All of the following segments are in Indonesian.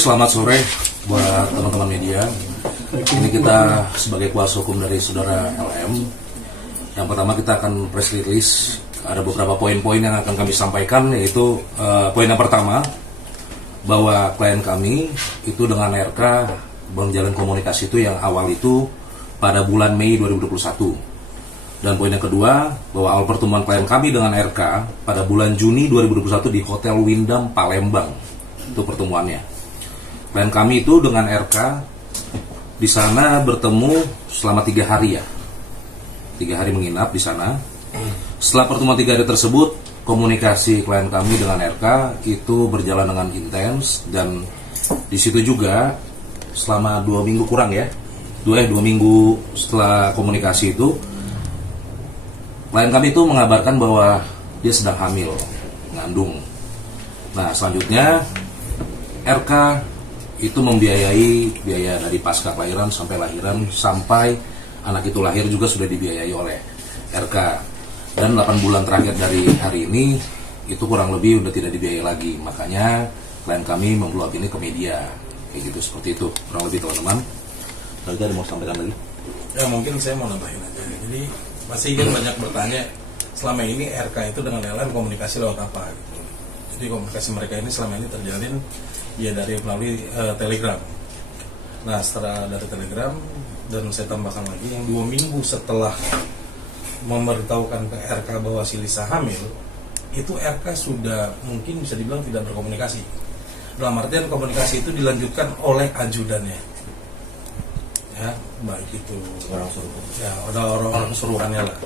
Selamat sore buat teman-teman media. Ini kita sebagai kuasa hukum dari saudara LM. Yang pertama kita akan press release. Ada beberapa poin-poin yang akan kami sampaikan, yaitu poin yang pertama, bahwa klien kami itu dengan RK menjalin komunikasi itu yang awal itu pada bulan Mei 2021. Dan poin yang kedua, bahwa awal pertemuan klien kami dengan RK pada bulan Juni 2021 di Hotel Windam Palembang. Itu pertemuannya. Klien kami itu dengan RK di sana bertemu selama 3 hari ya. 3 hari menginap di sana. Setelah pertemuan 3 hari tersebut, komunikasi klien kami dengan RK itu berjalan dengan intens, dan di situ juga selama 2 minggu kurang ya. 2 minggu setelah komunikasi itu, klien kami itu mengabarkan bahwa dia sedang hamil, mengandung. Nah, selanjutnya RK itu membiayai biaya dari pasca kelahiran sampai lahiran, sampai anak itu lahir juga sudah dibiayai oleh RK. Dan 8 bulan terakhir dari hari ini itu kurang lebih udah tidak dibiayai lagi. Makanya klien kami memblog ini ke media, kayak gitu, seperti itu kurang lebih teman-teman. Lalu ada mau sampaikan lagi? Ya, mungkin saya mau nambahin aja. Jadi masih kan banyak bertanya, selama ini RK itu dengan LM komunikasi lewat apa gitu. Jadi komunikasi mereka ini selama ini terjalin ya dari melalui Telegram. Nah, setelah dari Telegram, dan saya tambahkan lagi yang 2 minggu setelah memberitahukan ke RK bahwa si Lisa hamil, itu RK sudah mungkin bisa dibilang tidak berkomunikasi. Dalam artian komunikasi itu dilanjutkan oleh ajudannya. Ya, baik itu orang suruhan, ya ada orang-orang suruhannya lah.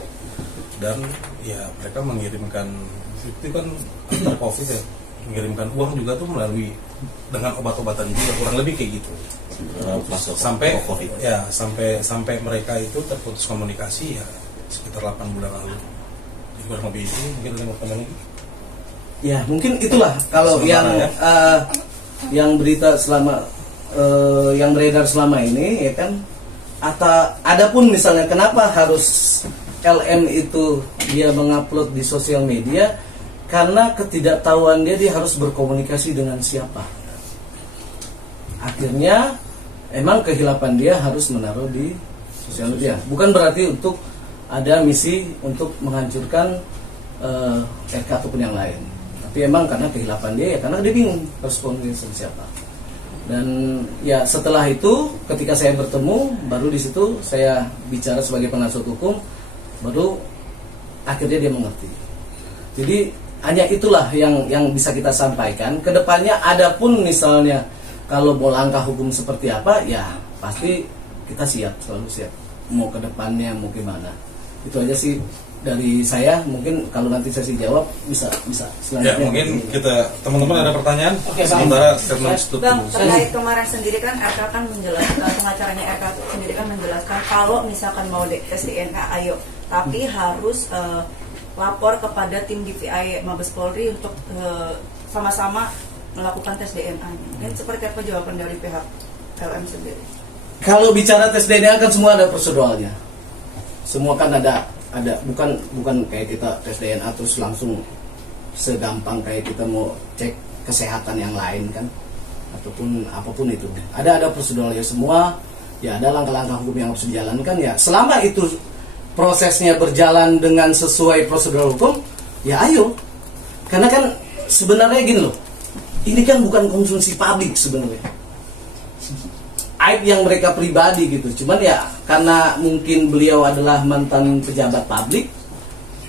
Dan ya mereka mengirimkan, itu kan after COVID ya, mengirimkan uang juga tuh melalui dengan obat-obatan juga, kurang lebih kayak gitu. Sampai ya sampai mereka itu terputus komunikasi ya sekitar 8 bulan lalu. Jadi kurang lebih itu, mungkin ada mau tambah lagi? Ya, mungkin itulah kalau yang berita selama yang beredar selama ini, ya kan. Adapun misalnya kenapa harus LM itu dia mengupload di sosial media, karena ketidaktahuan dia harus berkomunikasi dengan siapa. Akhirnya emang kehilapan dia harus menaruh di sosial media. Bukan berarti untuk ada misi untuk menghancurkan RK ataupun yang lain. Tapi emang karena kehilapan dia, ya karena dia bingung harus komunikasi sama siapa. Dan ya setelah itu ketika saya bertemu, baru di situ saya bicara sebagai penasihat hukum, baru akhirnya dia mengerti. Jadi hanya itulah yang bisa kita sampaikan. Kedepannya adapun misalnya kalau mau langkah hukum seperti apa, ya pasti kita siap, selalu siap. Mau kedepannya mau gimana. Itu aja sih dari saya. Mungkin kalau nanti sesi jawab bisa selanjutnya. Ya, mungkin kita teman-teman ada pertanyaan. Oke, sementara statement Bang, terkait kemarin sendiri kan RK kan menjelaskan, pengacaranya RK sendiri kan menjelaskan kalau misalkan mau tes DNA ayo, tapi harus lapor kepada tim DVI Mabes Polri untuk sama-sama melakukan tes DNA-nya. Dan seperti apa jawaban dari pihak LM sendiri? Kalau bicara tes DNA kan semua ada proseduralnya. Semua kan ada bukan kayak kita tes DNA terus langsung segampang kayak kita mau cek kesehatan yang lain kan, ataupun apapun itu. Ada proseduralnya semua. Ya ada langkah-langkah hukum yang harus dijalankan, ya selama itu prosesnya berjalan dengan sesuai prosedur hukum, ya ayo. Karena kan sebenarnya gini loh, ini kan bukan konsumsi publik sebenarnya, aib yang mereka pribadi gitu. Cuman ya karena mungkin beliau adalah mantan pejabat publik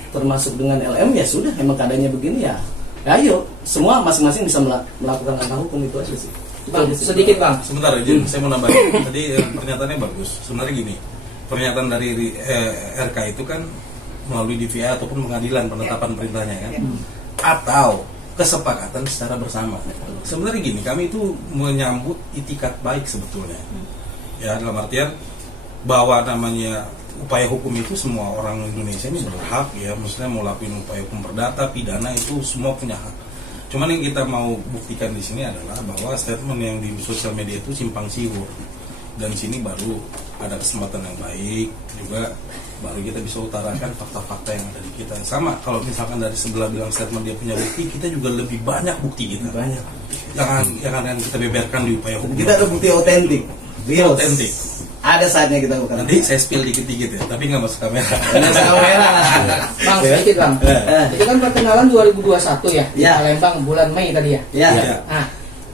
termasuk dengan LM, ya sudah emang keadaannya begini ya. Ayo semua masing-masing bisa melakukan langkah hukum, itu aja sih. Bang, sedikit Bang. Sebentar izin, saya mau nambahin. Tadi pernyataannya bagus. Sebenarnya gini, pernyataan dari RK itu kan melalui DVI ataupun pengadilan penetapan perintahnya kan, atau kesepakatan secara bersama. Sebenarnya gini, kami itu menyambut itikat baik sebetulnya. Ya, dalam artian bahwa namanya upaya hukum itu semua orang Indonesia ini berhak, ya, maksudnya mau lakuin upaya hukum perdata, pidana, itu semua punya hak. Cuman yang kita mau buktikan di sini adalah bahwa statement yang di sosial media itu simpang siur. Dan sini baru ada kesempatan yang baik juga, baru kita bisa utarakan fakta-fakta yang ada di kita. Sama kalau misalkan dari sebelah bilang statement dia punya bukti, kita juga lebih banyak bukti kita. Banyak. yang akan kita beberkan di upaya hukum. Kita ada bukti otentik, real, Otentik. Ada saatnya kita bukan. Nanti saya spill dikit-dikit ya, tapi nggak masuk kamera. Nggak kamera. Bang, sedikit bang. Itu kan perkenalan 2021 ya, di Ya. Palembang bulan Mei tadi ya. Ya. Ya. Nah,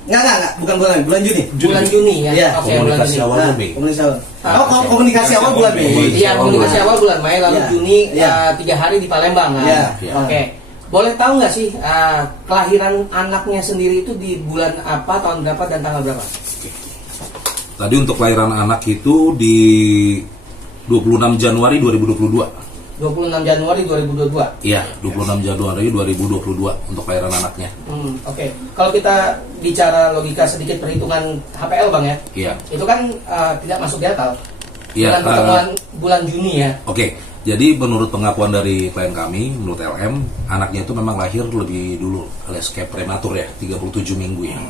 Enggak, bukan bulan Juni. bulan Juni ya. Iya. Oke, bulan Komunikasi Juni. awal Nah, Mei. komunikasi awal. Ah, Oh, komunikasi awal bulan Mei. Iya, komunikasi awal bulan Mei, lalu Ya. Juni Ya. 3 hari di Palembang. Kan? Ya. Oke. Boleh tahu nggak sih kelahiran anaknya sendiri itu di bulan apa, tahun berapa, dan tanggal berapa? Tadi untuk kelahiran anak itu di 26 Januari 2022. 26 Januari 2022. Iya, 26 Januari 2022 untuk kelahiran anaknya. Oke. Kalau kita bicara logika sedikit perhitungan HPL bang ya, Iya. itu kan tidak masuk di akal. Iya, Bulan pertemuan bulan Juni ya. Oke, jadi menurut pengakuan dari klien kami, menurut LM, anaknya itu memang lahir lebih dulu, alias kayak prematur ya, 37 minggu ya.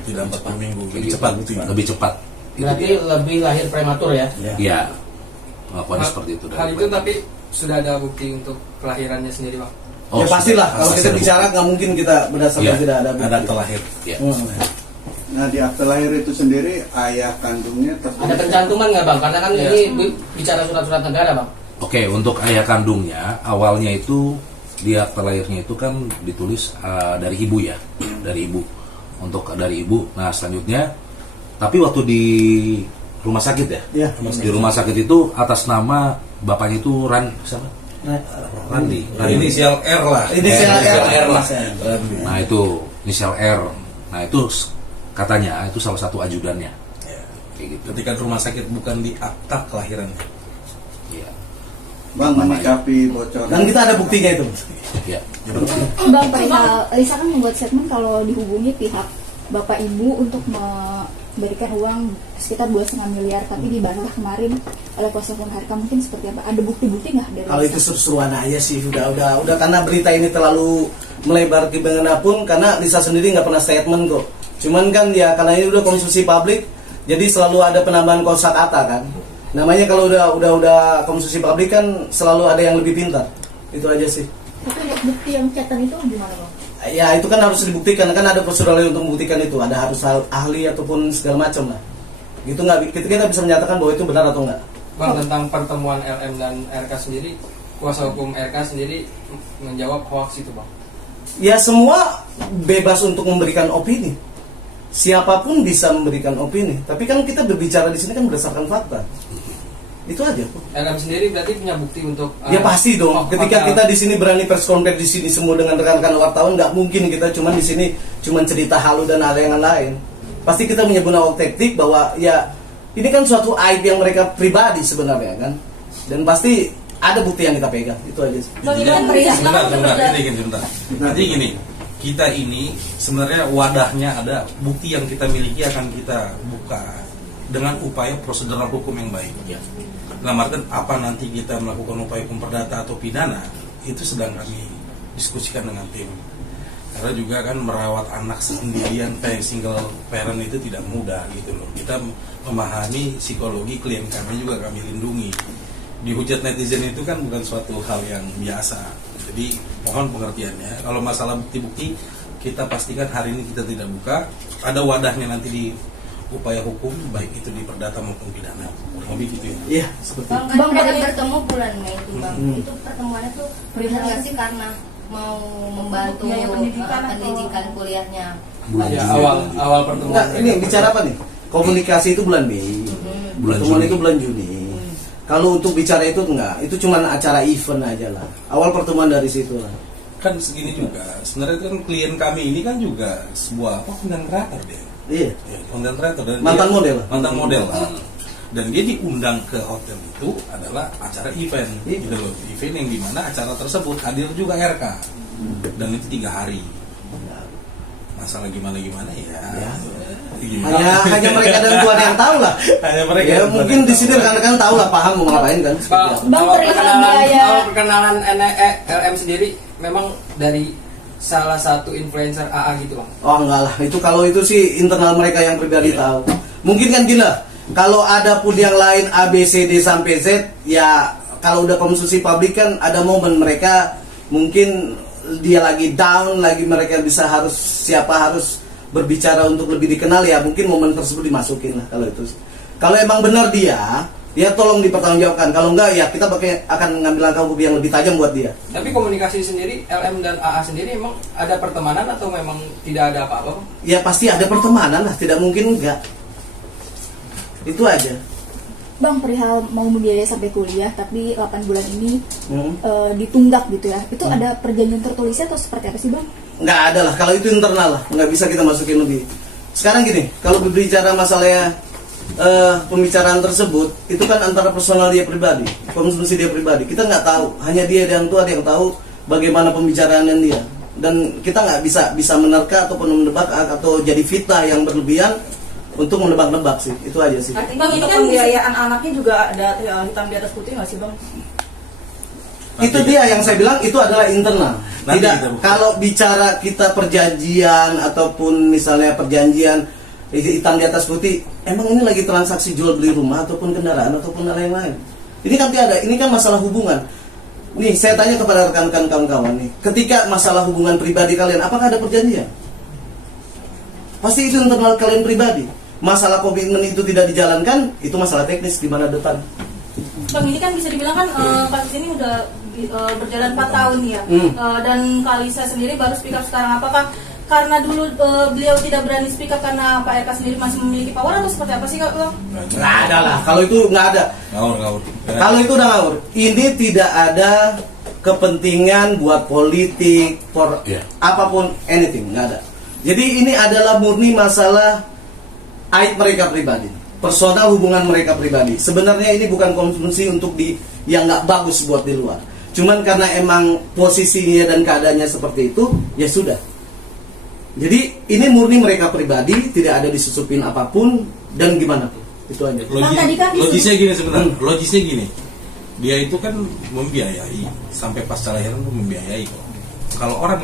Tidak 40 minggu, Kayak lebih gitu. cepat gitu ya. Lebih cepat. Itu Berarti dia. lebih lahir prematur ya. Iya, pengakuannya seperti itu. dari Hal itu klien. tapi sudah ada bukti untuk kelahirannya sendiri bang. Oh, Ya pastilah sudah. kalau Pasti kita ada bicara bukti. nggak mungkin kita berdasarkan Iya. tidak ada bukti. Ada terlahir. Iya. Nah di akte lahir itu sendiri ayah kandungnya Ada tertulis. pencantuman nggak bang? Karena kan Iya. ini bicara surat-surat negara bang. Oke, untuk ayah kandungnya, awalnya itu di akte lahirnya itu kan ditulis dari ibu ya, dari ibu. Untuk dari ibu. Nah selanjutnya, tapi waktu di rumah sakit ya, Iya. di rumah sakit itu atas nama bapaknya itu siapa? Randi. Nah, inisial R lah. Inisial R. lah. Nah itu inisial R. Nah itu katanya itu salah satu ajudannya. Ya. Kayak gitu. Ketika di rumah sakit bukan di akta kelahirannya. Iya. Bang menyikapi bocoran. Dan kita ada buktinya itu. Iya. Bang, perihal Lisa kan membuat statement kalau dihubungi pihak bapak ibu untuk memberikan uang sekitar 2,5 miliar, tapi dibantah kemarin oleh kuasa hukum RK. Mungkin seperti apa? Ada bukti-bukti nggak dari Kalau Lisa? itu seru-seruan aja sih, udah karena berita ini terlalu melebar ke pun karena Lisa sendiri nggak pernah statement kok. Cuman kan ya karena ini udah konsumsi publik, jadi selalu ada penambahan kosakata kan. Namanya kalau udah konsumsi publik kan selalu ada yang lebih pintar. Itu aja sih. Tapi untuk bukti yang chatan itu gimana bang? Ya itu kan harus dibuktikan, kan ada prosedur lain untuk membuktikan itu, ada harus ahli ataupun segala macam lah. Gitu nggak kita bisa menyatakan bahwa itu benar atau enggak. Bang, tentang pertemuan LM dan RK sendiri, kuasa hukum RK sendiri menjawab hoax itu bang. Ya semua bebas untuk memberikan opini. Siapapun bisa memberikan opini, tapi kan kita berbicara di sini kan berdasarkan fakta. Itu aja. LM sendiri berarti punya bukti untuk Ya pasti dong. Ketika apakah- kita di sini berani press conference di sini semua dengan rekan-rekan wartawan, nggak mungkin kita cuma di sini cuma cerita halu dan ada yang lain. Pasti kita punya guna taktik bahwa ya ini kan suatu aib yang mereka pribadi sebenarnya kan. Dan pasti ada bukti yang kita pegang. Itu aja sih. Jadi, sebentar. Nanti gini, kita ini sebenarnya wadahnya ada, bukti yang kita miliki akan kita buka dengan upaya prosedural hukum yang baik. Dalam artian apa nanti kita melakukan upaya hukum perdata atau pidana itu sedang kami diskusikan dengan tim. Karena juga kan merawat anak sendirian kayak single parent itu tidak mudah gitu loh. Kita memahami psikologi klien kami juga kami lindungi. Dihujat netizen itu kan bukan suatu hal yang biasa. Jadi mohon pengertiannya. Kalau masalah bukti-bukti kita pastikan hari ini kita tidak buka. Ada wadahnya nanti di upaya hukum baik itu di perdata maupun pidana. Kurang lebih gitu ya. Iya, seperti Bang, Bang, kan dari- kita bertemu bulan Mei itu bang. Itu pertemuannya tuh benar nggak sih karena mau membantu Biaya pendidikan atau- pendidikan kuliahnya? Bulan Ya, Juni. awal pertemuan. Enggak, ini bicara apa nih? Komunikasi itu bulan Mei. Bulan Pertemuan Juni. itu bulan Juni. Kalau untuk bicara itu enggak, itu cuma acara event aja lah. Awal pertemuan dari situ lah. Kan segini juga. Sebenarnya kan klien kami ini kan juga sebuah content creator dia. Iya. Ya, content creator dan Mantan model. Mantan model. Dan dia diundang ke hotel itu adalah acara event, Iya. gitu loh. Event yang dimana acara tersebut hadir juga RK. Dan itu 3 hari. Masalah gimana ya. Gimana? Hanya mereka dan Tuhan yang tahu lah. Hanya mereka Ya dan Tuhan mungkin yang di sini tahu. rekan-rekan tahu lah, paham mau ngapain kan. Bang, Bang, perihal biaya. awal perkenalan LM sendiri memang dari salah satu influencer AA gitu bang. Oh enggak lah, itu kalau itu sih internal mereka yang pribadi tahu. Mungkin kan gila, kalau ada pun yang lain A, B, C, D sampai Z, ya kalau udah konsumsi publik kan ada momen mereka mungkin dia lagi down, lagi mereka bisa harus berbicara untuk lebih dikenal, ya mungkin momen tersebut dimasukin lah kalau itu. Kalau emang benar dia tolong dipertanggungjawabkan. Kalau enggak, ya kita akan ngambil langkah hukum yang lebih tajam buat dia. Tapi komunikasi sendiri, LM dan AA sendiri emang ada pertemanan atau memang tidak ada apa-apa? Ya pasti ada pertemanan lah, tidak mungkin enggak. Itu aja. Bang, perihal mau membiayai sampai kuliah tapi 8 bulan ini ditunggak gitu ya. Itu ada perjanjian tertulisnya atau seperti apa sih, Bang? Nggak ada lah, kalau itu internal lah, nggak bisa kita masukin lebih. Sekarang gini, kalau berbicara masalahnya pembicaraan tersebut, itu kan antara personal dia pribadi, konsumsi dia pribadi. Kita nggak tahu, hanya dia dan Tuhan yang tahu bagaimana pembicaraan dia. Dan kita nggak bisa menerka ataupun menebak atau jadi fitnah yang berlebihan untuk menebak-nebak sih, itu aja sih. Artinya untuk pembiayaan anaknya juga ada hitam di atas putih nggak sih, Bang? Itu dia yang saya bilang, itu adalah internal. Tidak, kalau bicara kita perjanjian ataupun misalnya perjanjian hitam di atas putih, emang ini lagi transaksi jual beli rumah ataupun kendaraan ataupun hal yang lain. Ini kan tidak ada, ini kan masalah hubungan. Nih, saya tanya kepada rekan-rekan kawan-kawan nih, ketika masalah hubungan pribadi kalian, apakah ada perjanjian? Pasti itu internal kalian pribadi. Masalah komitmen itu tidak dijalankan, itu masalah teknis di mana depan. Bang, ini kan bisa dibilang kan kasus ini udah berjalan 4 tahun ya. Dan Kalisa sendiri baru speak up sekarang. Apakah karena dulu beliau tidak berani speak up karena Pak RK sendiri masih memiliki power atau seperti apa sih, Kak? Nggak ada lah, kalau itu nggak ada. Ngawur. Kalau itu udah ngawur. Ini tidak ada kepentingan buat politik, apapun, anything, nggak ada. Jadi ini adalah murni masalah aib mereka pribadi, personal hubungan mereka pribadi. Sebenarnya ini bukan konsumsi untuk yang nggak bagus buat di luar. Cuman karena emang posisinya dan keadaannya seperti itu, ya sudah. Jadi ini murni mereka pribadi, tidak ada disusupin apapun dan gimana pun. Itu aja. Logisnya gini sebenarnya. Logisnya gini. Dia itu kan membiayai sampai pasca lahiran itu membiayai kok. Kalau orang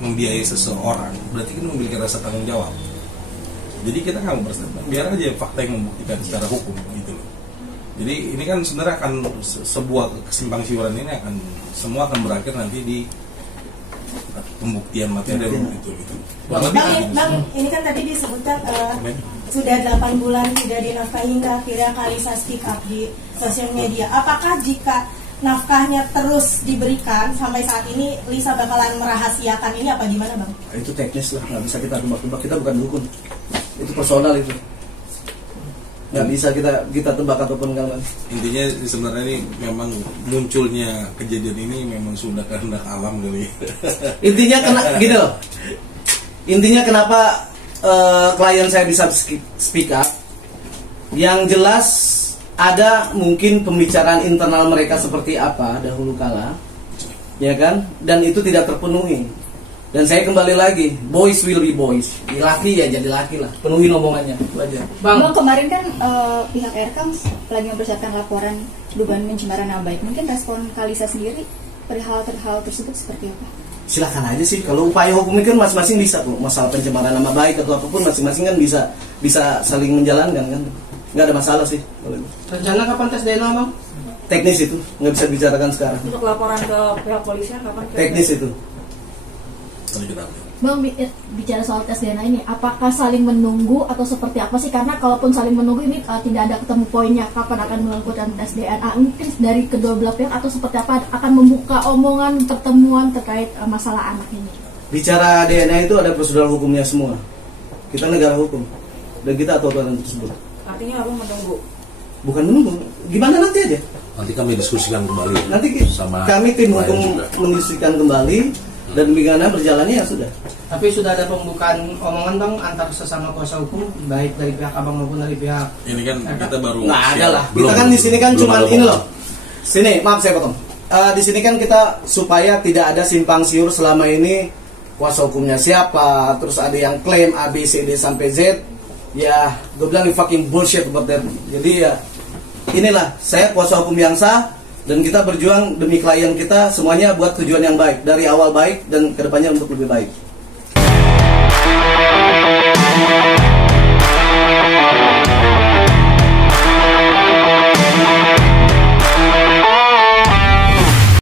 membiayai seseorang, berarti kan memiliki rasa tanggung jawab. Jadi kita nggak mau bersabar, biar aja fakta yang membuktikan secara hukum gitu loh. Jadi ini kan sebenarnya akan sebuah kesimpang siuran ini semua akan berakhir nanti di pembuktian material gitu. Bang, ini kan tadi disebutkan sudah 8 bulan tidak dinafkahi hingga akhirnya Kalisa speak up di sosial media. Apakah jika nafkahnya terus diberikan sampai saat ini Lisa bakalan merahasiakan ini apa gimana, Bang? Itu teknis lah, nggak bisa kita tebak-tebak, kita bukan dukun. Itu personal itu, nggak bisa kita tebak ataupun kawan. Intinya sebenarnya ini memang munculnya kejadian ini memang sudah kehendak alam kali. Intinya kenapa klien saya bisa speak up, yang jelas ada mungkin pembicaraan internal mereka seperti apa dahulu kala, ya kan, dan itu tidak terpenuhi. Dan saya kembali lagi, boys will be boys. Laki ya jadi laki lah, penuhi omongannya, itu aja. Bang, kemarin kan pihak RK lagi mempersiapkan laporan dugaan pencemaran nama baik. Mungkin respon Kalisa sendiri perihal tersebut seperti apa? Silakan aja sih, kalau upaya hukum itu kan masing-masing bisa kok. Masalah pencemaran nama baik atau apapun masing-masing kan bisa saling menjalankan kan. Nggak ada masalah sih. Rencana kapan tes DNA, Bang? Teknis itu, nggak bisa dibicarakan sekarang. Untuk laporan ke pihak polisian kapan? Teknis itu. Bang, bicara soal tes DNA ini, apakah saling menunggu atau seperti apa sih? Karena kalaupun saling menunggu ini tidak ada ketemu poinnya kapan akan melakukan tes DNA. Mungkin dari kedua belah pihak atau seperti apa akan membuka omongan pertemuan terkait masalah anak ini. Bicara DNA itu ada prosedur hukumnya semua. Kita negara hukum dan kita aturan tersebut. Artinya apa menunggu? Bukan menunggu, gimana nanti aja. Nanti kami diskusikan kembali. Nanti sama kami tim hukum mendiskusikan kembali. Dan bagaimana berjalannya ya sudah. Tapi sudah ada pembukaan omongan, Bang, antar sesama kuasa hukum, baik dari pihak Abang maupun dari pihak. Ini kan kita baru. Nggak ada lah. Kita kan di sini kan cuma ini loh. Sini, maaf saya potong. Di sini kan kita supaya tidak ada simpang siur selama ini kuasa hukumnya siapa, terus ada yang klaim A B C D sampai Z. Ya, gue bilang fucking bullshit about that. Jadi ya inilah saya kuasa hukum yang sah. Dan kita berjuang demi klien kita semuanya buat tujuan yang baik, dari awal baik dan kedepannya untuk lebih baik.